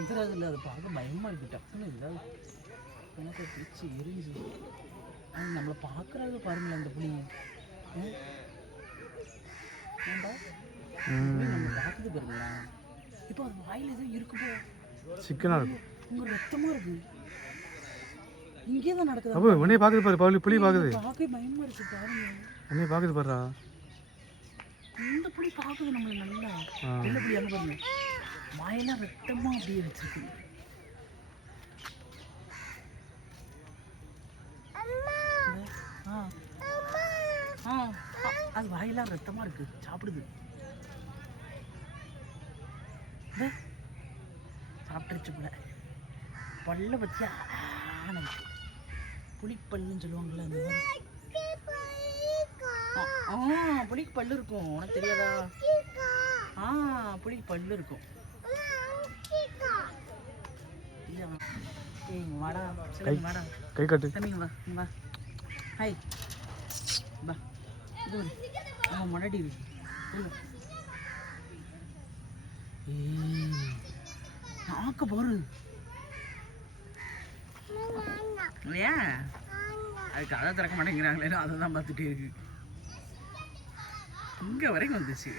வந்துடாது இல்லை, அதை பார்க்க பயமாக இருக்குது. டக்குன்னு இல்லாது எனக்கு பிடிச்சி எரிஞ்சு நம்மளை பார்க்குறாங்க பாருங்களேன் அந்த புளி. ஏண்டா நம்ம பார்க்குது பாருங்களேன். இப்போ அது வாயில் எதுவும் இருக்குப்போ சிக்கனாக இருக்கும், உங்க ரத்தமாக இருக்கு. இங்கே தான் நடக்குது. அப்போ உன்னைய பார்க்குது பாரு, பவுலி புளி பார்க்குது. பார்க்க பயமாக இருக்கு பாருங்க. உன்னைய பார்க்குது பாருடா. இந்த புளி பார்க்குது நம்மளை நல்லா. வெள்ளை புளி அங்கே பாருங்க, வாயெல்லாம் ரத்தமாக அப்படியே வச்சிருக்கு. அது வாயெல்லாம் ரத்தமாக இருக்கு, சாப்பிடுது. சாப்பிட்டுருச்சு போல. பல்ல பற்றியா புளிப்பல்லுன்னு சொல்லுவாங்கள்ல அந்த மாதிரி. புளிக்கு பல்லு இருக்கும், உனக்கு தெரியாதா? புளிக்கு பல்லு இருக்கும். வாடா வாடா, கை கட்டு தம்பிங்க, வா வா. ஹாய் வா. இது மடடி இருக்கு. நாக்க போரு இல்லையா? அதுக்கு அதை திறக்க மாட்டேங்கிறாங்களே, அதை தான் பார்த்துட்டே இருக்கு. இங்கே வரைக்கும் வந்துச்சு.